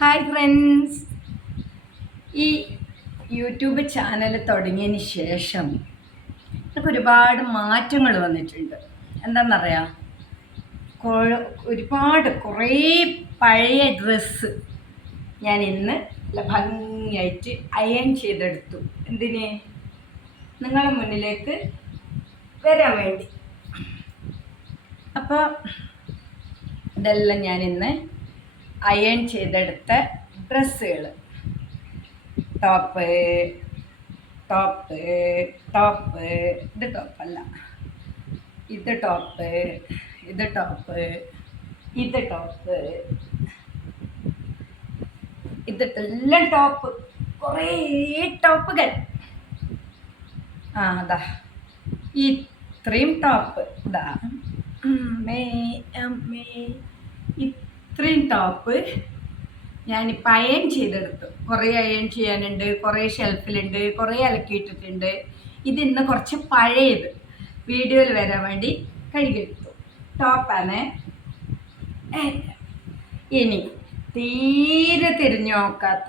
Hi friends ഈ YouTube channel തുടങ്ങിയതിന് ശേഷം എനിക്ക് ഒരുപാട് മാറ്റങ്ങൾ വന്നിട്ടുണ്ട്. എന്താണെന്നറിയാം ഒരുപാട് കുറേ പഴയ ഡ്രസ്സ് ഞാൻ ഇന്ന് ഭംഗിയായിട്ട് അയൺ ചെയ്തെടുത്തു. എന്തിന്? നിങ്ങളുടെ മുന്നിലേക്ക് വരാൻ വേണ്ടി. അപ്പോൾ ഇതെല്ലാം ഞാനിന്ന് അയൺ ചെയ്തെടുത്ത ഡ്രസ്സുകൾ ടോപ്പ് ടോപ്പ് ടോപ്പ് ഇത് ടോപ്പല്ല. ഇത് ടോപ്പ് ഇത് ടോപ്പ് ഇത് ടോപ്പ്. ഇതിട്ടെല്ലാം ടോപ്പ്. കുറേ ടോപ്പുകൾ. ആ അതാ ഇത്രയും ടോപ്പ്. ഇതാ അമ്മേ അമ്മേ. ഇത്രയും ടോപ്പ് ഞാൻ ഞാനിപ്പോൾ അയൺ ചെയ്തെടുത്തു. കുറേ അയൺ ചെയ്യാനുണ്ട് കുറേ ഷെൽഫിലുണ്ട് കുറേ അലക്കിയിട്ടിട്ടുണ്ട്. ഇത് ഇന്ന് കുറച്ച് പഴയത് വീഡിയോയിൽ വരാൻ വേണ്ടി കഴുകിയെടുത്തു. ടോപ്പാണ് ഇനി തീരെ തിരിഞ്ഞു നോക്കാത്ത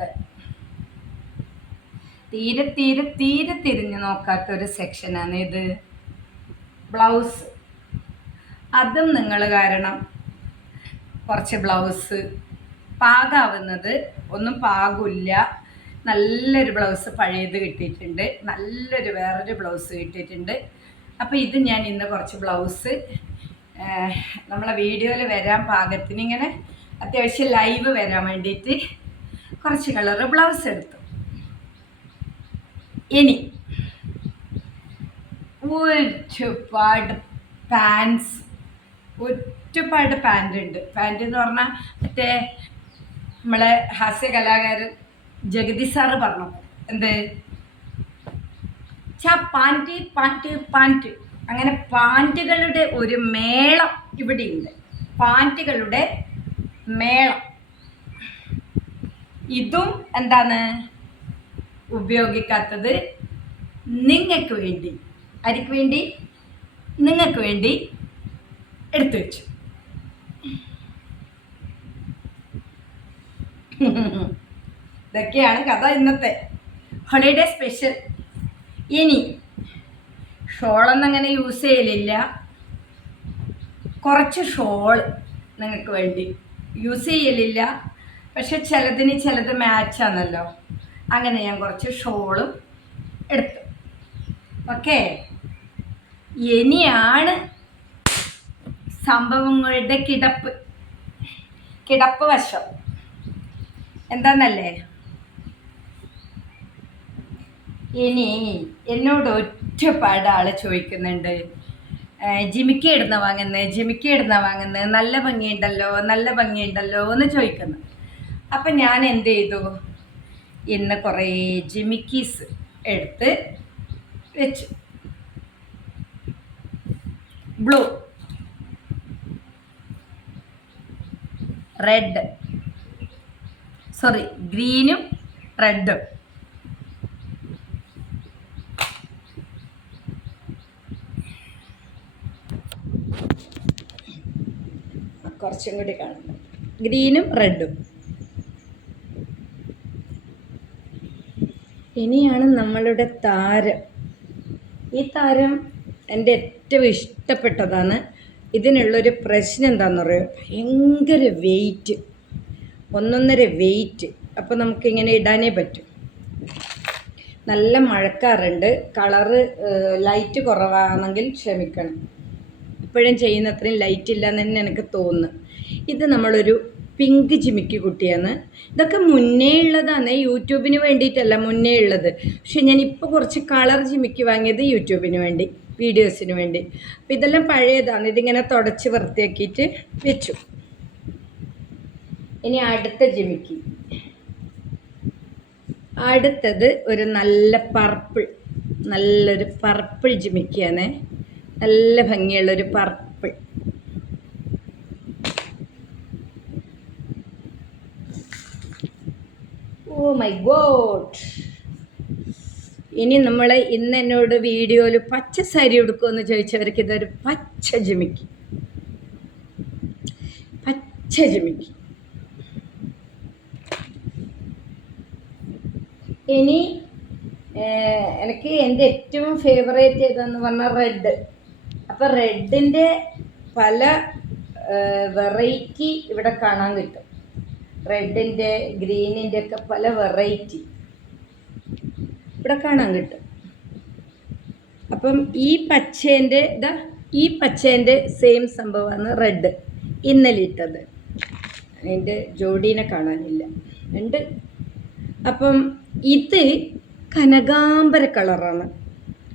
തീരെ തീരെ തീരെ തിരിഞ്ഞു നോക്കാത്ത ഒരു സെക്ഷനാണ് ഇത്. ബ്ലൗസ് അതും നിങ്ങൾ കാരണം കുറച്ച് ബ്ലൗസ് പാകാവുന്നത് ഒന്നും പാകില്ല. നല്ലൊരു ബ്ലൗസ് പഴയത് കിട്ടിയിട്ടുണ്ട്. നല്ലൊരു വേറൊരു ബ്ലൗസ് കിട്ടിയിട്ടുണ്ട്. അപ്പോൾ ഇത് ഞാൻ ഇന്ന് കുറച്ച് ബ്ലൗസ് നമ്മളെ വീഡിയോയിൽ വരാൻ പാകത്തിന് ഇങ്ങനെ അത്യാവശ്യം ലൈവ് വരാൻ വേണ്ടിയിട്ട് കുറച്ച് കളറ് ബ്ലൗസ് എടുത്തു. ഇനി ഒരുപാട് പാൻസ് ഒരുപാട് പാന്റ് ഉണ്ട്. പാന്റ് എന്ന് പറഞ്ഞാൽ മറ്റേ നമ്മളെ ഹാസ്യ കലാകാരൻ ജഗതി സാറ് പറഞ്ഞു. എന്ത്? ചാ പാന്റ് പാന്റ് പാന്റ് അങ്ങനെ പാന്റുകളുടെ ഒരു മേളം ഇവിടെയുണ്ട്. പാന്റുകളുടെ മേളം. ഇതും എന്താണ് ഉപയോഗിക്കാത്തത് നിങ്ങൾക്ക് വേണ്ടി. ആർക്ക് വേണ്ടി? നിങ്ങൾക്ക് വേണ്ടി എടുത്തു വെച്ചു. ഇതൊക്കെയാണ് കഥ ഇന്നത്തെ. ഹോളിഡേ സ്പെഷ്യൽ ഇനി ഷോളൊന്നും അങ്ങനെ യൂസ് ചെയ്യലില്ല. കുറച്ച് ഷോൾ നിങ്ങൾക്ക് വേണ്ടി യൂസ് ചെയ്യലില്ല. പക്ഷെ ചിലതിന് ചിലത് മാച്ചാണല്ലോ അങ്ങനെ ഞാൻ കുറച്ച് ഷോളും എടുത്തു. ഓക്കേ ഇനിയാണ് സംഭവങ്ങളുടെ കിടപ്പ് കിടപ്പ് വശം. എന്താന്നല്ലേ? ഇനി എന്നോട് ഒറ്റപ്പാട് ആൾ ചോദിക്കുന്നുണ്ട്. ജിമിക്ക ഇടുന്ന വാങ്ങുന്നത് ജിമിക്ക ഇടുന്ന വാങ്ങുന്നത് നല്ല ഭംഗിയുണ്ടല്ലോ നല്ല ഭംഗിയുണ്ടല്ലോ എന്ന് ചോദിക്കുന്നു. അപ്പം ഞാൻ എന്ത് ചെയ്തു? ഇന്ന് കുറേ ജിമിക്കീസ് എടുത്ത് വെച്ചു. ബ്ലൂ. റെഡ് സോറി ഗ്രീനും റെഡും കുറച്ചും കൂടി കാണുന്നു ഗ്രീനും റെഡും ഇനിയാണ് നമ്മളുടെ താരം. ഈ താരം എന്റെ ഏറ്റവും ഇഷ്ടപ്പെട്ടതാണ് ഇതിനുള്ളൊരു പ്രശ്നം എന്താണെന്ന് പറയുക ഭയങ്കര വെയിറ്റ് ഒന്നൊന്നര വെയിറ്റ് അപ്പോൾ നമുക്കിങ്ങനെ ഇടാനേ പറ്റും. നല്ല മഴക്കാറുണ്ട്. കളറ് ലൈറ്റ് കുറവാണെങ്കിൽ ക്ഷമിക്കണം. ഇപ്പോഴും ചെയ്യുന്ന അത്രയും ലൈറ്റ് ഇല്ല തന്നെ എനിക്ക് തോന്നുന്നു. ഇത് നമ്മളൊരു പിങ്ക് ചിമിക്കി കുട്ടിയാണ്. ഇതൊക്കെ മുന്നേ ഉള്ളതാണ് യൂട്യൂബിന് വേണ്ടിയിട്ടല്ല മുന്നേ ഉള്ളത്. പക്ഷെ ഞാൻ ഇപ്പോൾ കുറച്ച് കളർ ചിമിക്കി വാങ്ങിയത് യൂട്യൂബിന് വേണ്ടി. വീഡിയോസിന് വേണ്ടി. അപ്പോൾ ഇതെല്ലാം പഴയതാണ്. ഇതിങ്ങനെ തുടച്ച് വൃത്തിയാക്കിയിട്ട് വെച്ചു. ഇനി അടുത്ത ജിമിക്ക് അടുത്തത് ഒരു നല്ല പർപ്പിൾ നല്ലൊരു പർപ്പിൾ ജിമിക്കാണ് നല്ല ഭംഗിയുള്ളൊരു പർപ്പിൾ. Oh my God! ഇനി നമ്മൾ ഇന്ന് എന്നോട് വീഡിയോയിൽ പച്ച സാരി എടുക്കുമെന്ന് ചോദിച്ചവർക്ക് ഇതൊരു പച്ച ജിമിക്ക്. പച്ച ജിമിക്ക്. ഇനി എനിക്ക് എന്റെ ഏറ്റവും ഫേവറേറ്റ് ഏതാന്ന് പറഞ്ഞാൽ റെഡ് അപ്പം റെഡിന്റെ പല വെറൈറ്റി ഇവിടെ കാണാൻ കിട്ടും. റെഡിന്റെ ഗ്രീനിന്റെ ഒക്കെ പല വെറൈറ്റി ഇവിടെ കാണാൻ കിട്ടും. അപ്പം ഈ പച്ചേന്റെ ഇതാ ഈ പച്ചേന്റെ സെയിം സംഭവമാണ് റെഡ് ഇന്നലെ ഇട്ടത്. അതിന്റെ ജോഡീനെ കാണാനില്ല. ഉണ്ട് അപ്പം ഇത് കനകാംബര കളറാണ്.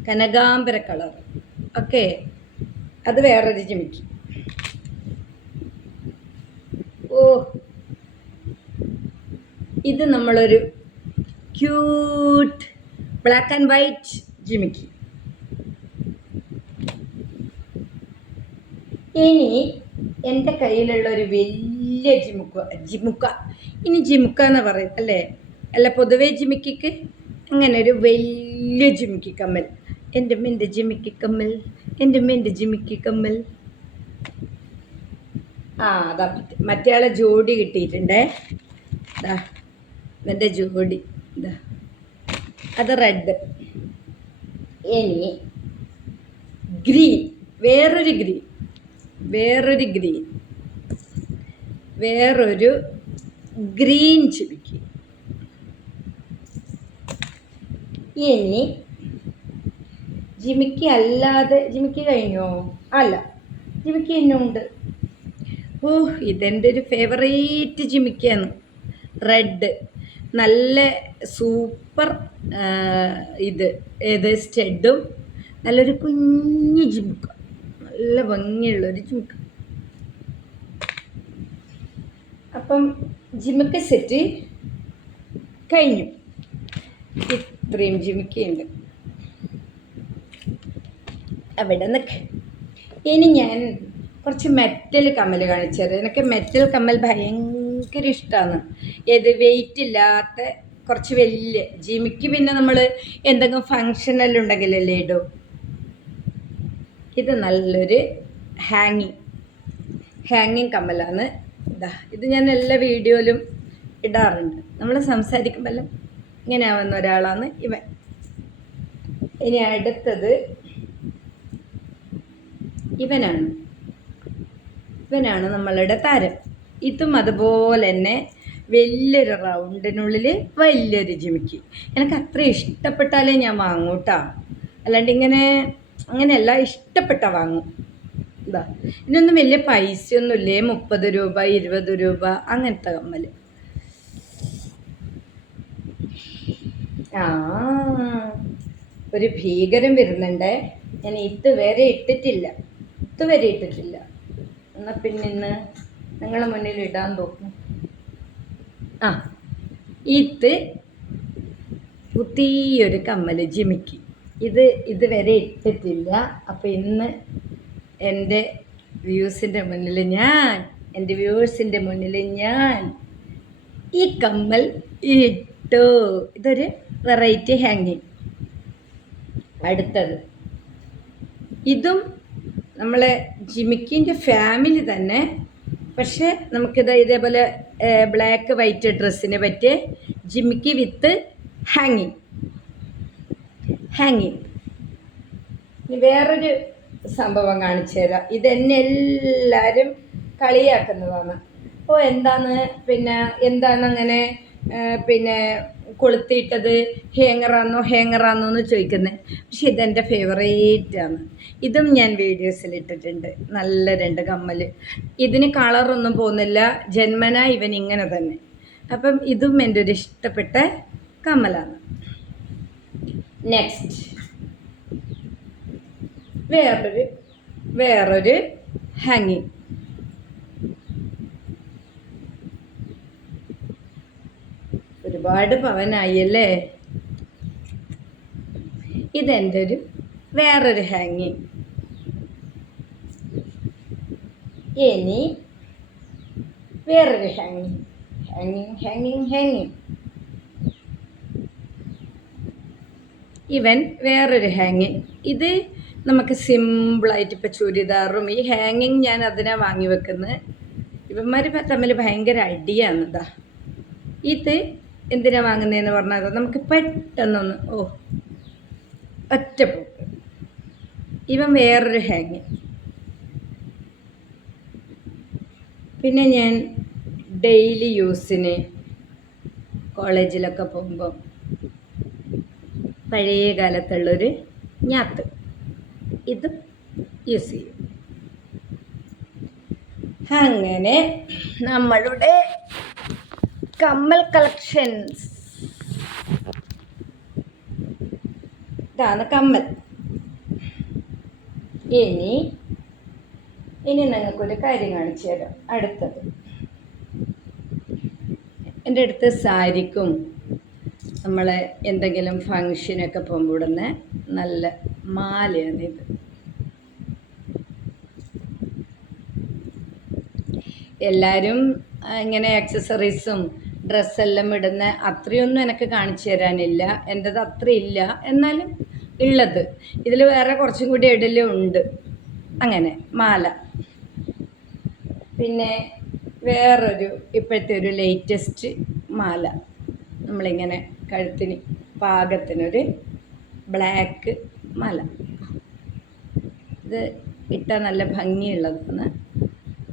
കനകാംബര കളർ. ഓക്കെ. അത് വേറൊരു ജിമിക്ക്. ഓ. ഇത് നമ്മളൊരു ക്യൂട്ട് ബ്ലാക്ക് ആൻഡ് വൈറ്റ് ജിമിക്കി ഇനി എന്റെ കയ്യിലുള്ള ഒരു വലിയ ജിമുക്ക ജിമുക്ക. ഇനി ജിമുക്ക എന്ന് പറയും അല്ലേ? അല്ല പൊതുവേ ജിമിക്കിക്ക് അങ്ങനെ ഒരു വലിയ ജിമിക്കി കമ്മൽ. എന്റെ മെന്റെ ജിമിക്കി കമ്മൽ എന്റെ മെന്റെ ജിമിക്കി കമ്മൽ. ആ അതാ മറ്റേ- ആളെ ജോഡി കിട്ടിയിട്ടുണ്ടേ. എന്റെ ജോഡി. ഇതാ അത് റെഡ് ഇനി ഗ്രീൻ വേറൊരു ഗ്രീൻ വേറൊരു ഗ്രീൻ വേറൊരു ഗ്രീൻ ചുരുക്കി ഇനി ജിമിക്ക് അല്ലാതെ ജിമിക്ക് കഴിഞ്ഞോ? അല്ല ജിമിക്ക് ഇന്നുണ്ട്. ഓ ഇതെന്റെ ഒരു ഫേവറേറ്റ് ജിമിക്കാണ് റെഡ് നല്ല സൂപ്പർ ഇത് ഏത് സ്റ്റെഡും നല്ലൊരു കുഞ്ഞു ജിമുക്ക. നല്ല ഭംഗിയുള്ളൊരു ജിമുക്ക. അപ്പം ജിമുക്ക സെറ്റ് കഴിഞ്ഞു. ഇത്രയും ജിമുക്കയുണ്ട്. അവിടെ നിൽക്ക് ഇനി ഞാൻ കുറച്ച് മെറ്റൽ കമ്മൽ കാണിച്ചു തരാം. എനിക്ക് മെറ്റൽ കമ്മൽ ഭയങ്കര ഇഷ്ടമാണ് ഏത് വെയിറ്റ് ഇല്ലാത്ത കുറച്ച് വലിയ ജിമിക്ക് പിന്നെ നമ്മൾ എന്തെങ്കിലും ഫങ്ഷനെല്ലാം ഉണ്ടെങ്കിലല്ലേ ഇടും. ഇത് നല്ലൊരു ഹാങ്ങിങ് ഹാങ്ങിങ് കമ്മലാണ്. ഇതാ ഇത് ഞാൻ എല്ലാ വീഡിയോയിലും ഇടാറുണ്ട്. നമ്മൾ സംസാരിക്കുമ്പോൾ ഇങ്ങനെ ആവുന്ന ഒരാളാണ് ഇവൻ. ഇനി അടുത്തത് ഇവനാണ്. ഇവനാണ് നമ്മളുടെ താരം. ഇതും അതുപോലെ തന്നെ വലിയൊരു റൗണ്ടിനുള്ളിൽ വലിയൊരു ജിമിക്കി. എനിക്ക് അത്ര ഇഷ്ടപ്പെട്ടാലേ ഞാൻ വാങ്ങൂട്ടാ. അല്ലാണ്ട് ഇങ്ങനെ അങ്ങനെയല്ല ഇഷ്ടപ്പെട്ട വാങ്ങും. ഇതാ ഇതിനൊന്നും വലിയ പൈസയൊന്നുമില്ലേ? മുപ്പത് രൂപ ഇരുപത് രൂപ അങ്ങനത്തെ കമ്മൽ ആ ഒരു ഭീകരം വരുന്നുണ്ടേ. ഞാൻ ഇതുവരെ ഇട്ടിട്ടില്ല. ഇതുവരെ ഇട്ടിട്ടില്ല. എന്നാൽ പിന്നെ ഇന്ന് നിങ്ങളെ മുന്നിൽ ഇടാൻ തോന്നും ആ. ഇത് പുതിയൊരു കമ്മൽ ജിമിക്ക്. ഇത് ഇതുവരെ ഇട്ടിട്ടില്ല. അപ്പോൾ ഇന്ന് എന്റെ വ്യൂസിന്റെ മുന്നിൽ ഞാൻ എന്റെ വ്യൂവേഴ്സിന്റെ മുന്നിൽ ഞാൻ ഈ കമ്മൽ ഇട്ടു. ഇതൊരു വെറൈറ്റി ഹാങ്ങിങ്. അടുത്തത്. ഇതും നമ്മളെ ജിമിക്കിന്റെ ഫാമിലി തന്നെ പക്ഷേ നമുക്കിത് ഇതേപോലെ ബ്ലാക്ക് വൈറ്റ് ഡ്രസ്സിന് പറ്റിയ ജിമിക്കി വിത്ത് ഹാങ്ങിങ് ഹാങ്ങിങ് ഇനി വേറൊരു സംഭവം കാണിച്ചു തരാം. ഇതെന്നെ എല്ലാവരും കളിയാക്കുന്നതാണ്. അപ്പോൾ എന്താണ്? പിന്നെ എന്താണ് അങ്ങനെ പിന്നെ കൊളുത്തിയിട്ടത് ഹേങ്ങറാന്നോ ഹേങ്ങറാന്നോ എന്ന് ചോദിക്കുന്നത് പക്ഷെ ഇതെന്റെ ഫേവറേറ്റ് ആണ്. ഇതും ഞാൻ വീഡിയോസിൽ ഇട്ടിട്ടുണ്ട്. നല്ല രണ്ട് കമ്മൽ ഇതിന് കളറൊന്നും പോകുന്നില്ല. ജന്മന ഇവൻ ഇങ്ങനെ തന്നെ. അപ്പം ഇതും എന്റെ ഒരു ഇഷ്ടപ്പെട്ട കമ്മലാണ്. നെക്സ്റ്റ് വേറൊരു വേറൊരു ഹാങ്ങിങ് ഒരുപാട് പവനായി അല്ലേ ഇതെന്റെ ഒരു വേറൊരു ഹാങ്ങിങ് ഇനി വേറൊരു ഹാങ്ങിങ് ഹാങ്ങിങ് ഹാങ്ങിങ് ഹാങ്ങിങ്. ഇവൻ വേറൊരു ഹാങ്ങിങ് ഇത് നമുക്ക് സിമ്പിളായിട്ട് ഇപ്പോൾ ചുരിദാറും ഈ ഹാങ്ങിങ് ഞാൻ അതിനാണ് വാങ്ങി വെക്കുന്നത് ഇവന്മാർ തമ്മിൽ ഭയങ്കര അടിയാണ് ഇതാ ഇത് എന്തിനാ വാങ്ങുന്നതെന്ന് പറഞ്ഞാൽ നമുക്ക് പെട്ടെന്നൊന്ന് ഓ ഒറ്റ പോക്ക്. ഇവൻ വേറൊരു ഹാങ്. പിന്നെ ഞാൻ ഡെയിലി യൂസിന് കോളേജിലൊക്കെ പോകുമ്പോൾ പഴയ കാലത്തുള്ളൊരു ഞാത്ത്. ഇത് യൂസ് ചെയ്യും. അങ്ങനെ നമ്മളുടെ കമ്മൽ കളക്ഷൻസ്. ഇതാണ് കമ്മൽ. ഇനി ഇനി നിങ്ങൾക്കൊരു കാര്യം കാണിച്ചു തരാം. അടുത്തത്. എന്റെ അടുത്ത് സാരിക്കും നമ്മൾ എന്തെങ്കിലും ഫങ്ഷനൊക്കെ പോകുമ്പോൾ ഇടുന്ന നല്ല ഇത്. എല്ലാവരും ഇങ്ങനെ ആക്സസറീസും ഡ്രസ്സെല്ലാം ഇടുന്ന അത്രയൊന്നും എനിക്ക് കാണിച്ചു തരാനില്ല. എന്റെത് അത്ര ഇല്ല എന്നാലും ഉള്ളത് ഇതിൽ വേറെ കുറച്ചും കൂടി ഇടലും ഉണ്ട്. അങ്ങനെ മാല. പിന്നെ വേറൊരു ഇപ്പോഴത്തെ ഒരു ലേറ്റസ്റ്റ് മാല. നമ്മളിങ്ങനെ കഴുത്തിന് പാകത്തിനൊരു ബ്ലാക്ക് മാല. ഇത് ഇട്ടാൽ നല്ല ഭംഗിയുള്ളതാണ്.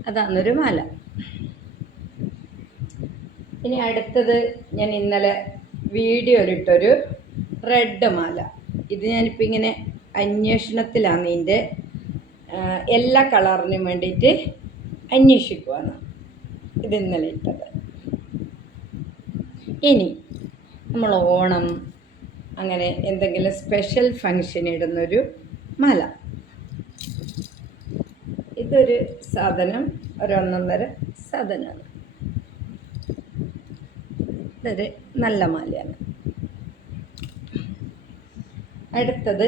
അതാണൊരു മാല. ഇനി അടുത്തത് ഞാൻ ഇന്നലെ വീഡിയോയിലിട്ടൊരു റെഡ് മാല. ഇത് ഞാനിപ്പോൾ ഇങ്ങനെ അന്വേഷണത്തിലാണ് ഇതിന്റെ എല്ലാ കളറിനും വേണ്ടിയിട്ട് അന്വേഷിക്കുവാണ്. ഇത് ഇന്നലെ ഇട്ടത്. ഇനി നമ്മൾ ഓണം അങ്ങനെ എന്തെങ്കിലും സ്പെഷ്യൽ ഫങ്ഷൻ ഇടുന്നൊരു മാല. ഇതൊരു സാധനം ഒരു ഒന്നൊന്നര സാധനമാണ്. ഇതൊരു നല്ല മാലയാണ്. അടുത്തത്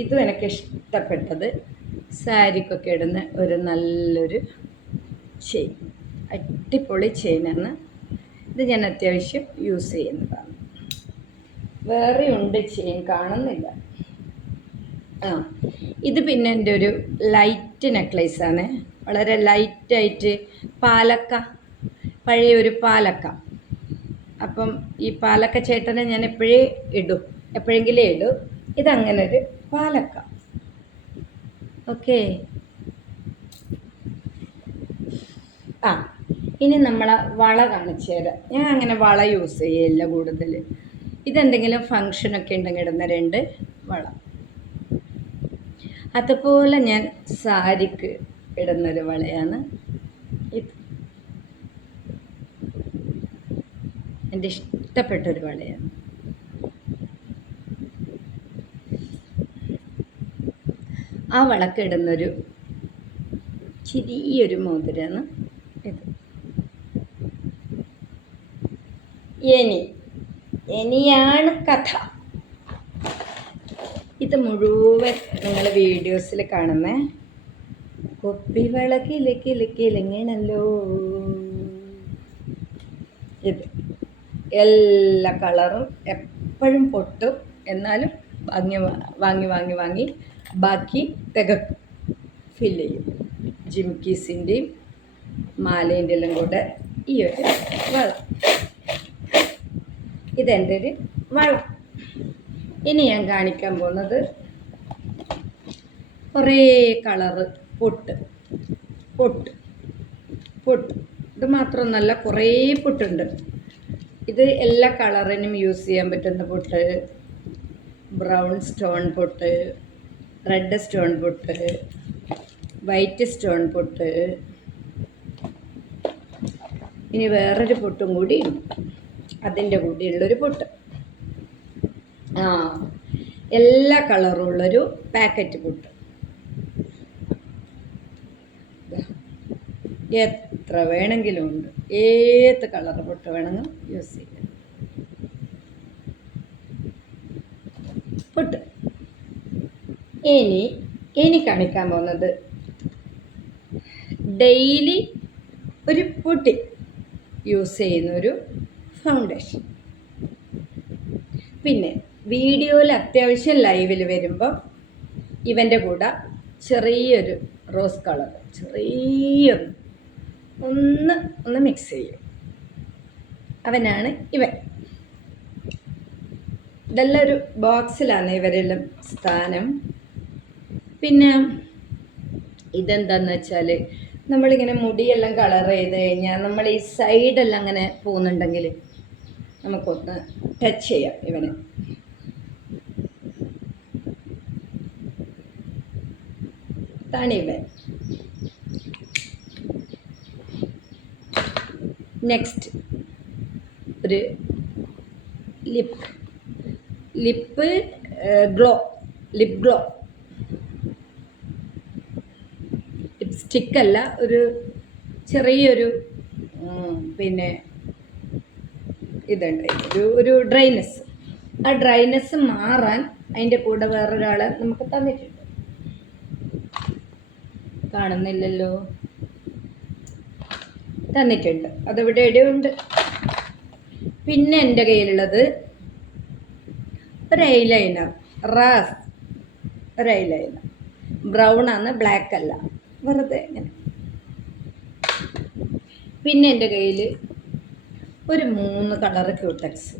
ഇതും എനിക്ക് ഇഷ്ടപ്പെട്ടത്. സാരിക്കൊക്കെ ഇടുന്ന ഒരു നല്ലൊരു ചെയിൻ. അടിപൊളി ചെയിനാണ്. ഇത് ഞാൻ അത്യാവശ്യം യൂസ് ചെയ്യുന്നതാണ്. വേറെ ഉണ്ട് ചെയിൻ കാണുന്നില്ല. ആ ഇത് പിന്നെ എന്റെ ഒരു ലൈറ്റ് നെക്ലേസ് ആണ് വളരെ ലൈറ്റായിട്ട് പാലക്ക പഴയ ഒരു പാലക്ക. അപ്പം ഈ പാലക്ക ചേട്ടനെ ഞാൻ എപ്പോഴേ ഇടും? എപ്പോഴെങ്കിലേ ഇടും. ഇതങ്ങനെ ഒരു പാലക്ക. ഓക്കെ ആ ഇനി നമ്മൾ വള കാണിച്ചു തരാം. ഞാൻ അങ്ങനെ വള യൂസ് ചെയ്യില്ല കൂടുതൽ ഇതെന്തെങ്കിലും ഫങ്ഷനൊക്കെ ഉണ്ടെങ്കിൽ ഇടുന്ന രണ്ട് വള. അതുപോലെ ഞാൻ സാരിക്ക് ഇടുന്നൊരു വളയാണ് ഇത് എന്റെ ഇഷ്ടപ്പെട്ട ഒരു വളയാണ് ആ വളക്കിടുന്നൊരു ചെറിയൊരു മോതിരാണ് ഇത്. എനി എനിയാണ് കഥ. ഇത് മുഴുവൻ നിങ്ങൾ വീഡിയോസിൽ കാണുന്ന. കൊപ്പി കില ഇലക്കിലെങ്ങനല്ലോ കിലങ്ങണല്ലോ ഇത്. എല്ലാ കളറും എപ്പോഴും പൊട്ടും. എന്നാലും വാങ്ങി വാങ്ങി വാങ്ങി വാങ്ങി ബാക്കി തികക്കും ഫിൽ ചെയ്യും. ജിംകീസിന്റെയും മാലേന്റെ എല്ലാം കൂടെ ഈ ഒരു വളം. ഇതെന്റെ ഒരു വളം. ഇനി ഞാൻ കാണിക്കാൻ പോകുന്നത് കുറേ കളറ് പൊട്ട്. പൊട്ട്. പൊട്ട്. ഇത് മാത്രമൊന്നല്ല കുറേ പൊട്ടുണ്ട്. ഇത് എല്ലാ കളറിനും യൂസ് ചെയ്യാൻ പറ്റുന്ന പൊട്ട്. ബ്രൗൺ സ്റ്റോൺ പൊട്ട് റെഡ് സ്റ്റോൺ പൊട്ട് വൈറ്റ് സ്റ്റോൺ പൊട്ട്. ഇനി വേറൊരു പൊട്ടും കൂടി അതിന്റെ കൂടിയുള്ളൊരു പൊട്ട്. ആ എല്ലാ കളറും ഉള്ളൊരു പാക്കറ്റ് പൊട്ട്. എത്ര വേണമെങ്കിലും ഉണ്ട്. ഏത് കളർ പൊട്ട് വേണമെങ്കിലും യൂസ് ചെയ്യാം. പൊട്ട്. ഇനി ഇനി കാണിക്കാൻ പോകുന്നത് ഡെയിലി ഒരു പൊട്ടി യൂസ് ചെയ്യുന്ന ഒരു ഫൗണ്ടേഷൻ പിന്നെ വീഡിയോയിൽ അത്യാവശ്യം ലൈവിൽ വരുമ്പോൾ ഇവന്റെ കൂടെ ചെറിയൊരു റോസ് കളർ ചെറിയൊരു ഒന്ന് ഒന്ന് മിക്സ് ചെയ്യും. അവനാണ് ഇവൻ. ഇതെല്ലാം ഒരു ബോക്സിലാണ് ഇവരെല്ലാം സ്ഥാനം. പിന്നെ ഇതെന്താന്ന് വെച്ചാൽ നമ്മളിങ്ങനെ മുടിയെല്ലാം കളർ ചെയ്ത് കഴിഞ്ഞാൽ നമ്മൾ ഈ സൈഡെല്ലാം അങ്ങനെ പോകുന്നുണ്ടെങ്കിൽ നമുക്കൊന്ന് ടച്ച് ചെയ്യാം ഇവന്. തണിവൻ നെക്സ്റ്റ് ഒരു lip lip glow lip glow lipstick അല്ല ഒരു ചെറിയൊരു പിന്നെ ഇതുണ്ട്. ഒരു ഒരു ഡ്രൈനെസ് ആ ഡ്രൈനെസ് മാറാൻ അതിന്റെ കൂടെ വേറൊരാൾ നമുക്ക് തന്നിട്ടുണ്ട്. കാണുന്നില്ലല്ലോ. തന്നിട്ടുണ്ട്. അതിവിടെ ഇടയുണ്ട്. പിന്നെ എന്റെ കയ്യിലുള്ളത് ഒരു ഐലൈനർ റാസ് ഒരു ഐലൈനർ ബ്രൗൺ ആണ് ബ്ലാക്ക് അല്ല. വെറുതെ ഇങ്ങനെ. പിന്നെ എന്റെ കയ്യിൽ ഒരു മൂന്ന് കളർ ക്യൂട്ടക്സ്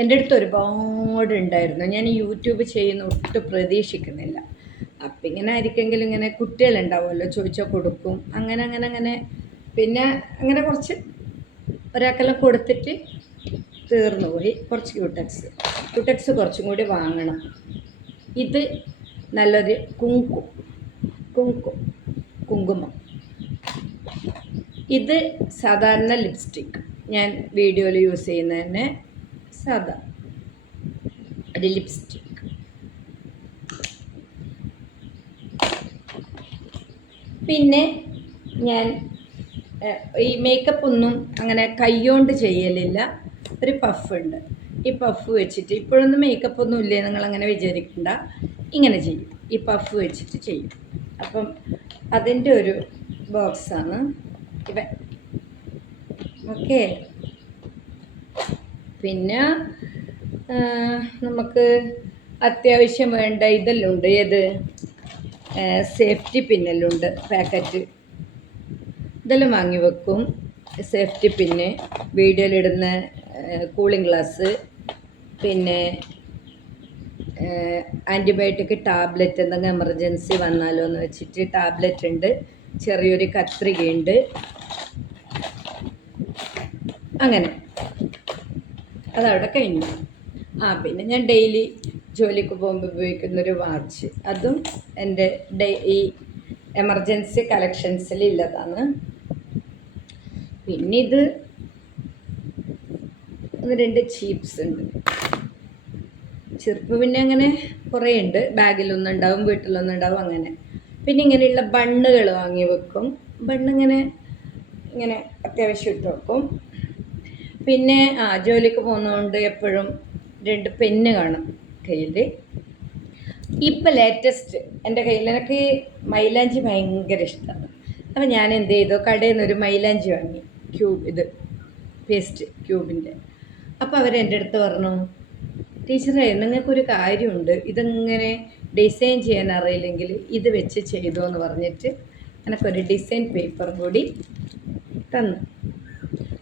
എന്റെ അടുത്ത് ഒരുപാട് ഉണ്ടായിരുന്നു. ഞാൻ യൂട്യൂബ് ചെയ്യുന്ന ഒട്ടും പ്രതീക്ഷിക്കുന്നില്ല. അപ്പം ഇങ്ങനെ ആയിരിക്കെങ്കിലും ഇങ്ങനെ കുട്ടികളുണ്ടാവുമല്ലോ ചോദിച്ചാൽ കൊടുക്കും. അങ്ങനെ അങ്ങനെ അങ്ങനെ പിന്നെ അങ്ങനെ കുറച്ച് ഒരാൾക്കെല്ലാം കൊടുത്തിട്ട് തീർന്നു പോയി. കുറച്ച് ക്യൂട്ടക്സ് ക്യൂട്ടക്സ് കുറച്ചും കൂടി വാങ്ങണം. ഇത് നല്ലൊരു കുങ്കു കുങ്കു കുങ്കുമം. ഇത് സാധാരണ ലിപ്സ്റ്റിക് ഞാൻ വീഡിയോയിൽ യൂസ് ചെയ്യുന്ന തന്നെ സാധാ ഒരു ലിപ്സ്റ്റിക് പിന്നെ ഞാൻ ഈ മേക്കപ്പ് ഒന്നും അങ്ങനെ കൈകൊണ്ട് ചെയ്യലില്ല. ഒരു പഫ് ഉണ്ട്. ഈ പഫ് വെച്ചിട്ട് ഇപ്പോഴൊന്നും മേക്കപ്പ് ഒന്നും ഇല്ലേ നിങ്ങൾ അങ്ങനെ വിചാരിക്കണ്ട. ഇങ്ങനെ ചെയ്യും. ഈ പഫ് വെച്ചിട്ട് ചെയ്യും. അപ്പം അതിന്റെ ഒരു ബോക്സാണ് ഇവ ഓക്കെ പിന്നെ നമുക്ക് അത്യാവശ്യം വേണ്ട ഇതെല്ലാം ഉണ്ട്. ഏത്? സേഫ്റ്റി പിന്നെല്ലാം ഉണ്ട്. പാക്കറ്റ് ഇതെല്ലാം വാങ്ങി വെക്കും. സേഫ്റ്റി പിന്നെ വീഡിയോയിലിടുന്ന കൂളിംഗ് ഗ്ലാസ് പിന്നെ ആന്റിബയോട്ടിക് ടാബ്ലറ്റ് എന്തെങ്കിലും എമർജൻസി വന്നാലോ എന്ന് വെച്ചിട്ട് ടാബ്ലറ്റ് ഉണ്ട്. ചെറിയൊരു കത്രികയുണ്ട്. അങ്ങനെ. അതവിടെ കഴിഞ്ഞു. ആ പിന്നെ ഞാൻ ഡെയിലി ജോലിക്ക് പോകുമ്പോൾ ഉപയോഗിക്കുന്നൊരു വാച്ച് അതും എന്റെ ഡേ ഈ എമർജൻസി കളക്ഷൻസിൽ ഉള്ളതാണ് പിന്നെ ഇത് രണ്ട് ചീപ്സ് ഉണ്ട്. ചെറുപ്പ് പിന്നെ അങ്ങനെ കുറേ ഉണ്ട്. ബാഗിലൊന്നും ഉണ്ടാവും വീട്ടിലൊന്നും ഉണ്ടാവും അങ്ങനെ. പിന്നെ ഇങ്ങനെയുള്ള ബണ്ണുകൾ വാങ്ങി വെക്കും. ബണ്ണിങ്ങനെ ഇങ്ങനെ ഇങ്ങനെ അത്യാവശ്യം ഇട്ട് വെക്കും. പിന്നെ ആ ജോലിക്ക് പോകുന്നതുകൊണ്ട് എപ്പോഴും രണ്ട് പെന്ന് കാണും കയ്യിൽ ഇപ്പം ലേറ്റസ്റ്റ് എന്റെ കയ്യിൽ എനിക്ക് മൈലാഞ്ചി ഭയങ്കര ഇഷ്ടമാണ്. അപ്പം ഞാൻ എന്ത് ചെയ്തു? കടയിൽ നിന്ന് ഒരു മൈലാഞ്ചി വാങ്ങി. ക്യൂബ് ഇത് പേസ്റ്റ് ക്യൂബിന്റെ. അപ്പോൾ അവരെന്റെ അടുത്ത് പറഞ്ഞു ടീച്ചറെ നിങ്ങൾക്കൊരു കാര്യമുണ്ട്. ഇതിങ്ങനെ ഡിസൈൻ ചെയ്യാൻ അറിയില്ലെങ്കിൽ ഇത് വെച്ച് ചെയ്തു എന്ന് പറഞ്ഞിട്ട് എനിക്കൊരു ഡിസൈൻ പേപ്പർ കൂടി തന്നു.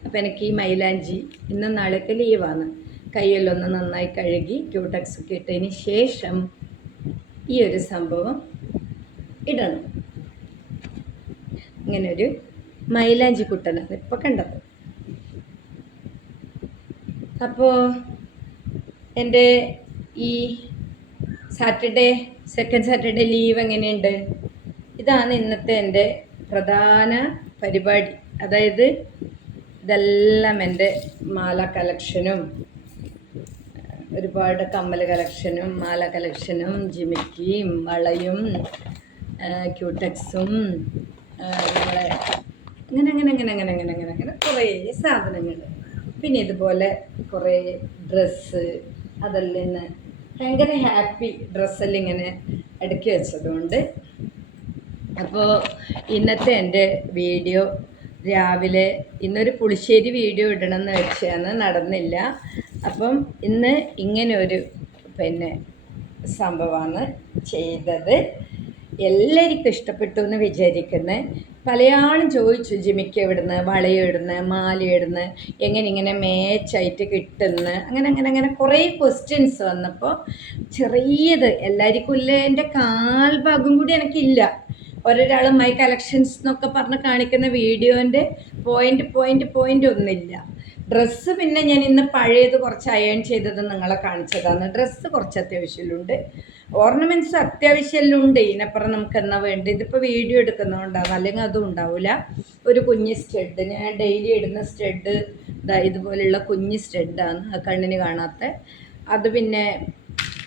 അപ്പോൾ എനിക്ക് ഈ മൈലാഞ്ചി ഇന്നും നാളേക്ക് ലീവാണ്. കയ്യിലൊന്ന് നന്നായി കഴുകി ക്യൂട്ടക്സ് ഒക്കെ ഇട്ടതിന് ശേഷം ഈ ഒരു സംഭവം ഇടണം. ഇങ്ങനൊരു മൈലാഞ്ചി കുട്ടൻ ഇപ്പോൾ കണ്ടത് അപ്പോ എന്റെ ഈ സാറ്റർഡേ സെക്കൻഡ് സാറ്റർഡേ ലീവ് എങ്ങനെയുണ്ട്? ഇതാണ് ഇന്നത്തെ എന്റെ പ്രധാന പരിപാടി. അതായത് ഇതെല്ലാം എന്റെ മാല കളക്ഷനും ഒരുപാട് കമ്മൽ കളക്ഷനും മാല കളക്ഷനും ജിമിക്കിയും വളയും ക്യൂടെക്സും നമ്മളെ അങ്ങനെ അങ്ങനെ അങ്ങനെ അങ്ങനെ അങ്ങനെ അങ്ങനെ അങ്ങനെ കുറേ സാധനങ്ങൾ. പിന്നെ ഇതുപോലെ കുറേ ഡ്രസ്സ് അതെല്ലാം ഇന്ന് ഭയങ്കര ഹാപ്പി ഡ്രസ്സെല്ലാം ഇങ്ങനെ അടുക്കി വെച്ചതുകൊണ്ട്. അപ്പോൾ ഇന്നത്തെ എന്റെ വീഡിയോ രാവിലെ ഇന്നൊരു പുളിശ്ശേരി വീഡിയോ ഇടണമെന്ന് വെച്ചാണ് നടന്നില്ല. അപ്പം ഇന്ന് ഇങ്ങനെ ഒരു പിന്നെ സംഭവമാണ് ചെയ്തത്. എല്ലാവർക്കും ഇഷ്ടപ്പെട്ടു എന്ന് വിചാരിക്കുന്നത് പലയാളും ചോദിച്ചു ജിമിക്ക് എവിടുന്ന്? വളയിടുന്ന് മാലയിടുന്ന് എങ്ങനെ ഇങ്ങനെ മേച്ചായിട്ട് കിട്ടുന്ന? അങ്ങനെ അങ്ങനെ അങ്ങനെ കുറേ ക്വസ്റ്റ്യൻസ് വന്നപ്പോൾ ചെറിയത് എല്ലാവർക്കും ഇല്ല എന്റെ കാൽഭാഗം കൂടി എനിക്കില്ല. ഒരാൾ മൈ കളക്ഷൻസ് എന്നൊക്കെ പറഞ്ഞ് കാണിക്കുന്ന വീഡിയോന്റെ പോയിന്റ് പോയിന്റ് പോയിന്റ് ഒന്നുമില്ല. ഡ്രസ്സ് പിന്നെ ഞാൻ ഇന്ന് പഴയത് കുറച്ച് അയൺ ചെയ്തത് നിങ്ങളെ കാണിച്ചതാണ്. ഡ്രസ്സ് കുറച്ച് അത്യാവശ്യമുണ്ട്. ഓർണമെന്റ്സ് അത്യാവശ്യമെല്ലാം ഉണ്ട് ഇതിനപ്പുറം നമുക്ക് എന്നാ വേണ്ടത് ഇതിപ്പോൾ വീഡിയോ എടുക്കുന്നതുകൊണ്ടാണ് അല്ലെങ്കിൽ അതും ഉണ്ടാവില്ല ഒരു കുഞ്ഞ് സ്റ്റെഡ്. ഞാൻ ഡെയിലി ഇടുന്ന സ്റ്റെഡ് ഇതാ ഇതുപോലെയുള്ള കുഞ്ഞ് സ്റ്റെഡാണ്. കണ്ണിന് കാണാത്ത. അത് പിന്നെ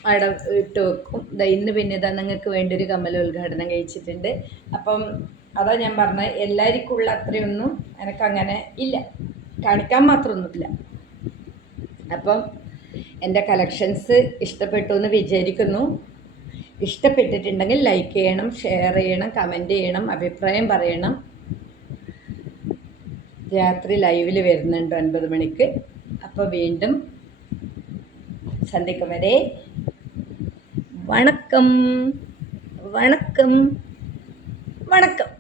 അവിടെ ഇട്ട് വെക്കും. ഇതാ ഇന്ന് പിന്നെ ഇതാ നിങ്ങൾക്ക് വേണ്ടി ഒരു കമ്മൽ ഉദ്ഘാടനം കഴിച്ചിട്ടുണ്ട്. അപ്പം അതാ ഞാൻ പറഞ്ഞത്. എല്ലാവർക്കും ഉള്ള അത്രയൊന്നും എനിക്കങ്ങനെ ഇല്ല. കാണിക്കാൻ മാത്രമൊന്നുമില്ല. അപ്പം എന്റെ കളക്ഷൻസ് ഇഷ്ടപ്പെട്ടു എന്ന് വിചാരിക്കുന്നു. ഇഷ്ടപ്പെട്ടിട്ടുണ്ടെങ്കിൽ ലൈക്ക് ചെയ്യണം ഷെയർ ചെയ്യണം കമന്റ് ചെയ്യണം അഭിപ്രായം പറയണം. രാത്രി ലൈവിൽ വരുന്നുണ്ട് ഒൻപത് മണിക്ക്. അപ്പോൾ വീണ്ടും സന്ധിക്കും വരെ വണക്കം വണക്കം വണക്കം.